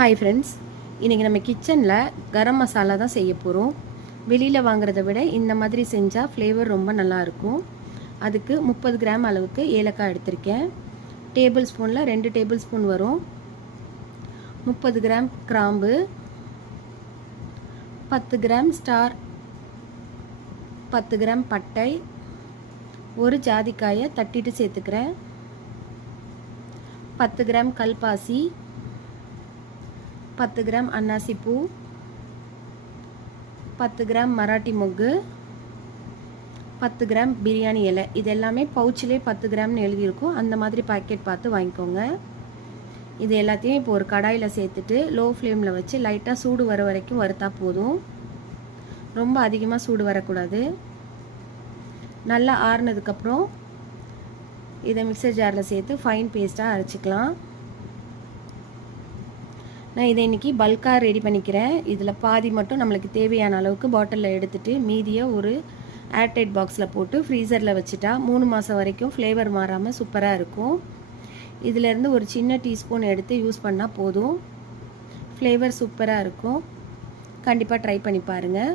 Hi friends, இன்றைக்கி நம்ம கிச்சனில் கரம் மசாலா தான் செய்ய போகிறோம். வெளியில் வாங்குறத விட இந்த மாதிரி செஞ்சால் ஃப்ளேவர் ரொம்ப நல்லாயிருக்கும். அதுக்கு 30 கிராம் அளவுக்கு ஏலக்காய் எடுத்திருக்கேன். டேபிள் ஸ்பூனில் 2 டேபிள் ஸ்பூன் வரும். 30 கிராம் கிராம்பு, 10 கிராம் ஸ்டார், 10 கிராம் பட்டை, ஒரு ஜாதிக்காயை தட்டிட்டு சேர்த்துக்கிறேன். 10 கிராம் கல்பாசி, 10 கிராம் அன்னாசி பூ, 10 கிராம் மராட்டி மொக்கு, 10 கிராம் பிரியாணி இலை. இது எல்லாமே பவுச்சிலே 10 கிராம்னு எழுதியிருக்கும். அந்த மாதிரி பாக்கெட் பார்த்து வாங்கிக்கோங்க. இது எல்லாத்தையும் இப்போ ஒரு கடாயில் சேர்த்துட்டு லோ ஃப்ளேமில் வச்சு லைட்டாக சூடு வர வரைக்கும் வறுத்தா போதும். ரொம்ப அதிகமாக சூடு வரக்கூடாது. நல்லா ஆறுனதுக்கப்புறம் இதை மிக்சர் ஜாரில் சேர்த்து ஃபைன் பேஸ்ட்டாக அரைச்சிக்கலாம். நான் இதை இன்றைக்கி பல்காக ரெடி பண்ணிக்கிறேன். இதில் பாதி மட்டும் நம்மளுக்கு தேவையான அளவுக்கு பாட்டிலில் எடுத்துகிட்டு மீதியை ஒரு ஏர்டைட் பாக்ஸில் போட்டு ஃப்ரீசரில் வச்சுட்டா 3 மாதம் வரைக்கும் ஃப்ளேவர் மாறாமல் சூப்பராக இருக்கும். இதிலேருந்து ஒரு சின்ன டீஸ்பூன் எடுத்து யூஸ் பண்ணால் போதும். ஃப்ளேவர் சூப்பராக இருக்கும். கண்டிப்பாக ட்ரை பண்ணி பாருங்கள்.